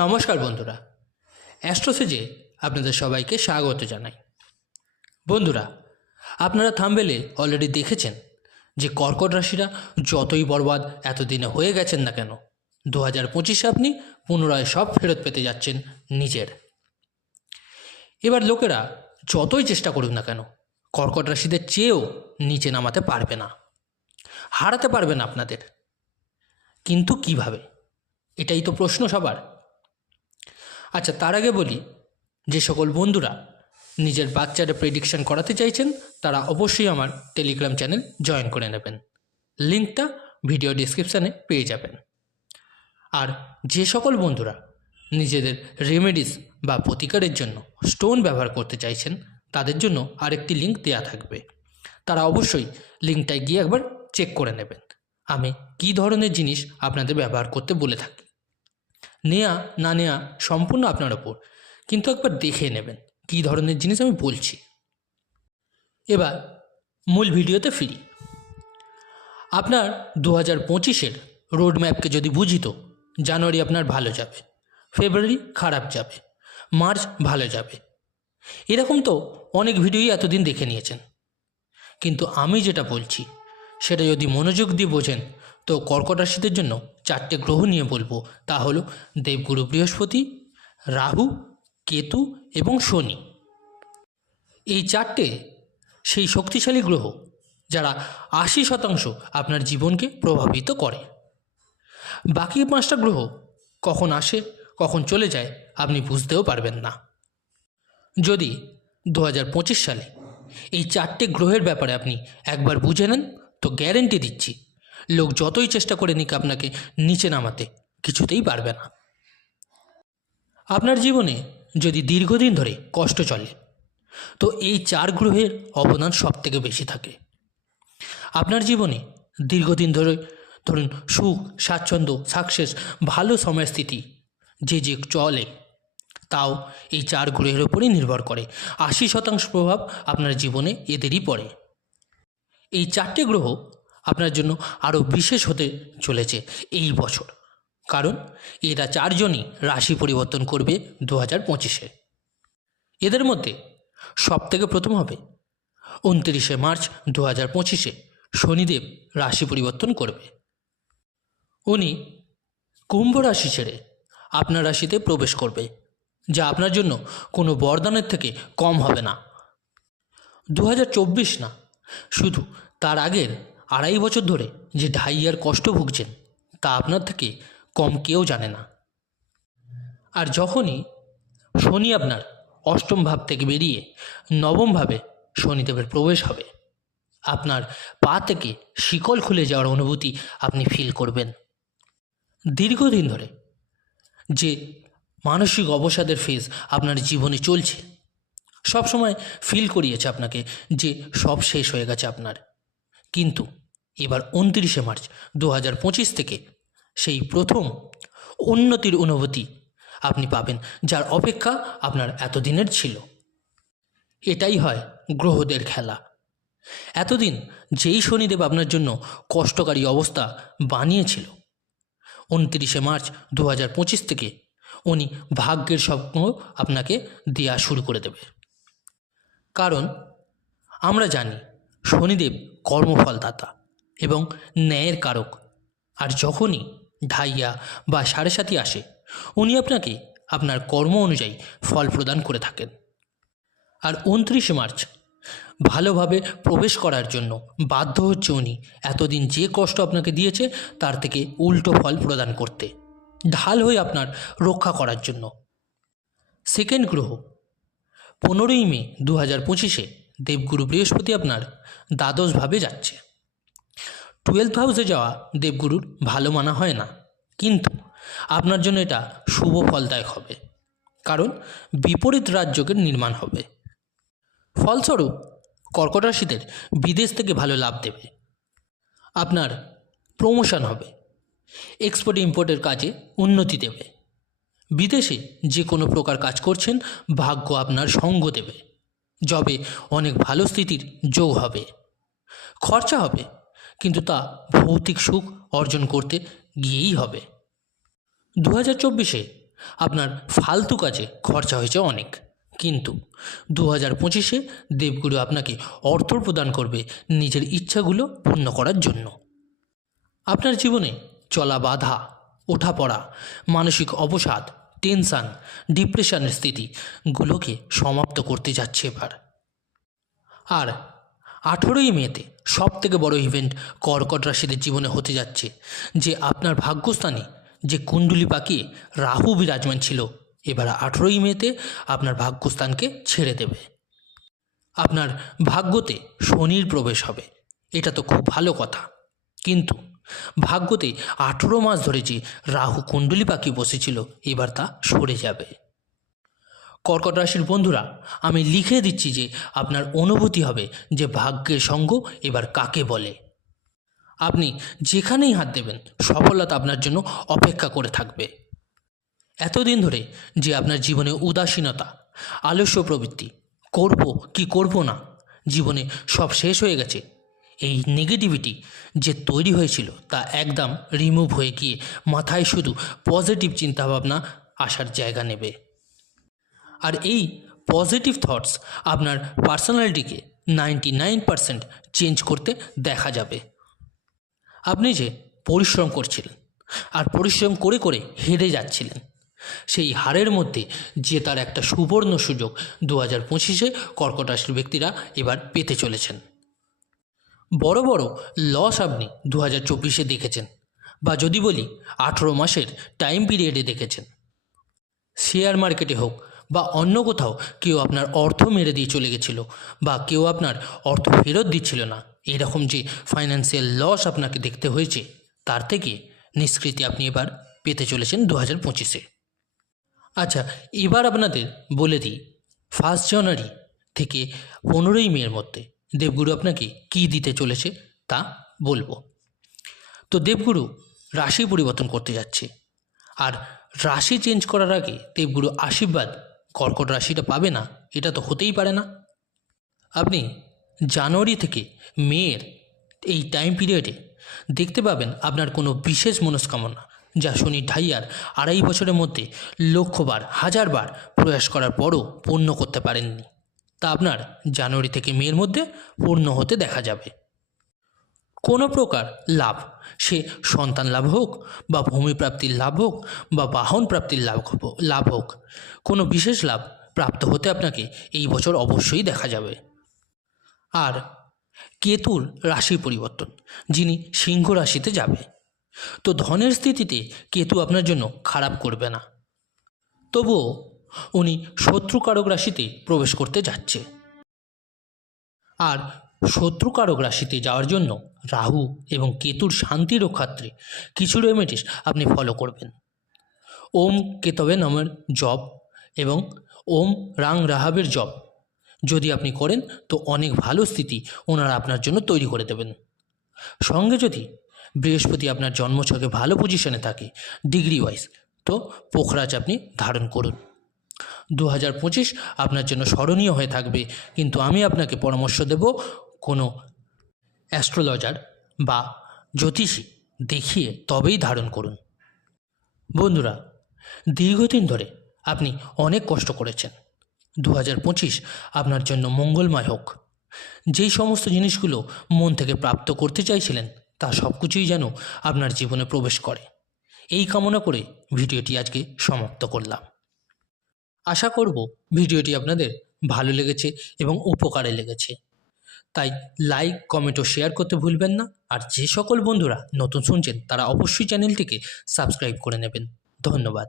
নমস্কার বন্ধুরা, অ্যাস্ট্রোসেজে আপনাদের সবাইকে স্বাগত জানাই। বন্ধুরা, আপনারা থাম্বনেলে অলরেডি দেখেছেন যে কর্কট রাশিরা যতই বরবাদ এতদিনে হয়ে গেছেন না কেন, 2025 আপনি পুনরায় সব ফেরত পেতে যাচ্ছেন নিজের। এবার লোকেরা যতই চেষ্টা করুক না কেন, কর্কট রাশিদের চেয়েও নিচে নামাতে পারবে না, হারাতে পারবে না আপনাদের। কিন্তু কিভাবে? এটাই তো প্রশ্ন সবার। আচ্ছা, তার আগে বলি, যে সকল বন্ধুরা নিজের বাচ্চারা প্রেডিকশন করাতে চাইছেন তারা অবশ্যই আমার টেলিগ্রাম চ্যানেল জয়েন করে নেবেন। লিঙ্কটা ভিডিও ডিসক্রিপশানে পেয়ে যাবেন। আর যে সকল বন্ধুরা নিজেদের রেমেডিস বা প্রতিকারের জন্য স্টোন ব্যবহার করতে চাইছেন তাদের জন্য আরেকটি লিঙ্ক দেওয়া থাকবে, তারা অবশ্যই লিঙ্কটায় গিয়ে একবার চেক করে নেবেন আমি কী ধরনের জিনিস আপনাদের ব্যবহার করতে বলে থাকি। নেয়া না নেয়া সম্পূর্ণ আপনার ওপর, কিন্তু একবার দেখে নেবেন কী ধরনের জিনিস আমি বলছি। এবার মূল ভিডিওতে ফিরি। আপনার 2025-এর রোড ম্যাপকে যদি বুঝি তো জানুয়ারি আপনার ভালো যাবে, ফেব্রুয়ারি খারাপ যাবে, মার্চ ভালো যাবে। এরকম তো অনেক ভিডিওই এতদিন দেখে নিয়েছেন, কিন্তু আমি যেটা বলছি সেটা যদি মনোযোগ দিয়ে বোঝেন তো কর্কট রাশিদের জন্য 4টে গ্রহ নিয়ে বলবো। তা হলো দেবগুরু বৃহস্পতি, রাহু, কেতু এবং শনি। এই 4টে সেই শক্তিশালী গ্রহ যারা 80% আপনার জীবনকে প্রভাবিত করে। বাকি 5টা গ্রহ কখন আসে কখন চলে যায় আপনি বুঝতেও পারবেন না। যদি 2025 সালে এই 4টে গ্রহের ব্যাপারে আপনি একবার বুঝে নেন তো গ্যারেন্টি দিচ্ছি, লোক যতই চেষ্টা করে নিক আপনাকে নিচে নামাতে কিছুতেই পারবে না। আপনার জীবনে যদি দীর্ঘদিন ধরে কষ্ট চলে তো এই 4 গ্রহের অবদান সবথেকে বেশি থাকে। আপনার জীবনে দীর্ঘদিন ধরে ধরুন সুখ, স্বাচ্ছন্দ্য, সাকসেস, ভালো সময়স্থিতি যে চলে, তাও এই 4 গ্রহের ওপরই নির্ভর করে। 80% প্রভাব আপনার জীবনে এদেরই পড়ে। এই 4টে গ্রহ আপনার জন্য আরও বিশেষ হতে চলেছে এই বছর, কারণ এরা 4জনই রাশি পরিবর্তন করবে 2025-এ। এদের মধ্যে সবথেকে প্রথম হবে 29শে মার্চ 2025-এ শনিদেব রাশি পরিবর্তন করবে। উনি কুম্ভ রাশি ছেড়ে আপনার রাশিতে প্রবেশ করবে, যা আপনার জন্য কোনো বরদানের থেকে কম হবে না। 2024 না, শুধু তার আগের 2.5 বছর ধরে যে ঢাইয়ার কষ্ট ভুগছেন তা আপনার থেকে কম কেউ জানে না। আর যখনই শনি আপনার অষ্টম ভাব থেকে বেরিয়ে নবম ভাবে শনিদেবের প্রবেশ হবে, আপনার পা থেকে শিকল খুলে যাওয়ার অনুভূতি আপনি ফিল করবেন। দীর্ঘদিন ধরে যে মানসিক অবসাদের ফেজ আপনার জীবনে চলছে, সবসময় ফিল করিয়েছে আপনাকে যে সব শেষ হয়ে গেছে আপনার, কিন্তু এবার 29শে মার্চ 2025 থেকে সেই প্রথম উন্নতির অনুভূতি আপনি পাবেন, যার অপেক্ষা আপনার এতদিনের ছিল। এটাই হয় গ্রহদের খেলা। এতদিন যেই শনিদেব আপনার জন্য কষ্টকারী অবস্থা বানিয়েছিল, 29শে মার্চ 2025 থেকে উনি ভাগ্যের স্বপ্ন আপনাকে দেওয়া শুরু করে দেবে। কারণ আমরা জানি শনিদেব কর্মফলদাতা এবং ন্যায়ের কারক, আর যখনই ঢাইয়া বা সাড়ে সাতি আসে উনি আপনাকে আপনার কর্ম অনুযায়ী ফল প্রদান করে থাকেন। আর 29শে মার্চ ভালোভাবে প্রবেশ করার জন্য বাধ্য হচ্ছে উনি এতদিন যে কষ্ট আপনাকে দিয়েছে তার থেকে উল্টো ফল প্রদান করতে, ঢাল হয়ে আপনার রক্ষা করার জন্য। সেকেন্ড গ্রহ 15ই মে 2025-এ দেবগুরু বৃহস্পতি আপনার দ্বাদশভাবে যাচ্ছে। 12th হাউসে যাওয়া দেবগুরুর ভালো মানা হয় না, কিন্তু আপনার জন্য এটা শুভ ফলদায়ক হবে, কারণ বিপরীত রাজযোগের নির্মাণ হবে। ফলস্বরূপ কর্কট রাশিদের বিদেশ থেকে ভালো লাভ দেবে, আপনার প্রমোশন হবে, এক্সপোর্ট ইম্পোর্টের কাজে উন্নতি দেবে, বিদেশে যে কোনো প্রকার কাজ করছেন ভাগ্য আপনার সঙ্গ দেবে, জবে অনেক ভালো স্থিতির যোগ হবে। খরচা হবে, কিন্তু তা ভৌতিক সুখ অর্জন করতে গিয়েই হবে। 2024-এ আপনার ফালতু কাজে খরচা হয়েছে অনেক, কিন্তু 2025-এ দেবগুরু আপনাকে অর্থ প্রদান করবে নিজের ইচ্ছাগুলো পূর্ণ করার জন্য। আপনার জীবনে চলা বাধা, ওঠাপড়া, মানসিক অবসাদ, টেনশান, ডিপ্রেশনের স্থিতিগুলোকে সমাপ্ত করতে যাচ্ছে এবার। আর 18ই মেতে সবথেকে বড় ইভেন্ট কর্কট রাশিদের জীবনে হতে যাচ্ছে, যে আপনার ভাগ্যস্থানে যে কুণ্ডলী পাকিয়ে রাহু বিরাজমান ছিল, এবার 18ই মেতে আপনার ভাগ্যস্থানকে ছেড়ে দেবে। আপনার ভাগ্যতে শনির প্রবেশ হবে, এটা তো খুব ভালো কথা, কিন্তু ভাগ্যতে 18 মাস ধরে যে রাহু কুণ্ডলী পাকি বসেছিল, এবার তা সরে যাবে। কর্কট রাশির বন্ধুরা, আমি লিখে দিচ্ছি যে আপনার অনুভূতি হবে যে ভাগ্যের সঙ্গ এবার কাকে বলে। আপনি যেখানেই হাত দেবেন সফলতা আপনার জন্য অপেক্ষা করে থাকবে। এতদিন ধরে যে আপনার জীবনে উদাসীনতা, আলস্য প্রবৃত্তি, করব কি করব না, জীবনে সব শেষ হয়ে গেছে, এই নেগেটিভিটি যে তৈরি হয়েছিল তা একদম রিমুভ হয়ে গিয়ে মাথায় শুধু পজিটিভ চিন্তাভাবনা আসার জায়গা নেবে। আর এই পজিটিভ থটস আপনার পার্সোনালিটিকে 99% চেঞ্জ করতে দেখা যাবে। আপনি যে পরিশ্রম করছিলেন আর পরিশ্রম করে করে হেরে যাচ্ছিলেন, সেই হারের মধ্যে যে তার একটা সুবর্ণ সুযোগ 2025-এ কর্কট রাশির ব্যক্তিরা এবার পেতে চলেছেন। বড় বড় লস আপনি 2024-এ দেখেছেন, বা যদি বলি 18 মাসের টাইম পিরিয়ডে দেখেছেন। শেয়ার মার্কেটে হোক বা অন্য কোথাও কেউ আপনার অর্থ মেরে দিয়ে চলে গেছিল, বা কেউ আপনার অর্থ ফেরত দিচ্ছিল না, এরকম যে ফাইন্যান্সিয়াল লস আপনাকে দেখতে হয়েছে, তার থেকে নিষ্কৃতি আপনি এবার পেতে চলেছেন 2025-এ। আচ্ছা, এবার আপনাদের বলে দিই 1 জানুয়ারি থেকে 15ই মের মধ্যে দেবগুরু আপনাকে কী দিতে চলেছে তা বলবো। তো দেবগুরু রাশি পরিবর্তন করতে যাচ্ছে, আর রাশি চেঞ্জ করার আগে দেবগুরু আশীর্বাদ কর্কট রাশিটা পাবে না, এটা তো হতেই পারে না। আপনি জানুয়ারি থেকে মের এই টাইম পিরিয়ডে দেখতে পাবেন আপনার কোনো বিশেষ মনস্কামনা, যা শনি ঢাইয়ার 2.5 বছরের মধ্যে লক্ষবার, হাজারবার প্রয়াস করার পরও পূর্ণ করতে পারেননি, তা আপনার জানুয়ারি থেকে মের মধ্যে পূর্ণ হতে দেখা যাবে। কোনো প্রকার লাভ, সে সন্তান লাভ হোক, বা ভূমিপ্রাপ্তির লাভ হোক, বা বাহন প্রাপ্তির লাভ হোক, কোনো বিশেষ লাভ প্রাপ্ত হতে আপনাকে এই বছর অবশ্যই দেখা যাবে। আর কেতুর রাশি পরিবর্তন, যিনি সিংহ রাশিতে যাবে, তো ধনের স্থিতিতে কেতু আপনার জন্য খারাপ করবে না, তবুও উনি শত্রুকারক রাশিতে প্রবেশ করতে যাচ্ছে। আর শত্রুকারক রাশিতে যাওয়ার জন্য রাহু এবং কেতুর শান্তি রক্ষার্থে কিছু রেমেডিস আপনি ফলো করবেন। ওম কেতবে নমঃ জপ এবং ওম রাং রাহাবের জপ যদি আপনি করেন, তো অনেক ভালো স্থিতি ওনারা আপনার জন্য তৈরি করে দেবেন। সঙ্গে যদি বৃহস্পতি আপনার জন্মছকে ভালো পজিশনে থাকে ডিগ্রি ওয়াইজ, তো পোখরাজ আপনি ধারণ করুন। 2025 আপনার জন্য স্মরণীয় হয়ে থাকবে, কিন্তু আমি আপনাকে পরামর্শ দেব কোনো অ্যাস্ট্রোলজার বা জ্যোতিষী দেখিয়ে তবেই ধারণ করুন। বন্ধুরা, দীর্ঘদিন ধরে আপনি অনেক কষ্ট করেছেন, 2025 আপনার জন্য মঙ্গলময় হোক। যেই সমস্ত জিনিসগুলো মন থেকে প্রাপ্ত করতে চাইছিলেন, তা সব কিছুই যেন আপনার জীবনে প্রবেশ করে, এই কামনা করে ভিডিওটি আজকে সমাপ্ত করলাম। আশা করব ভিডিওটি আপনাদের ভালো লেগেছে এবং উপকারে লেগেছে, তাই লাইক, কমেন্ট ও শেয়ার করতে ভুলবেন না। আর যে সকল বন্ধুরা নতুন শুনছেন, তারা অবশ্যই চ্যানেলটিকে সাবস্ক্রাইব করে নেবেন। ধন্যবাদ।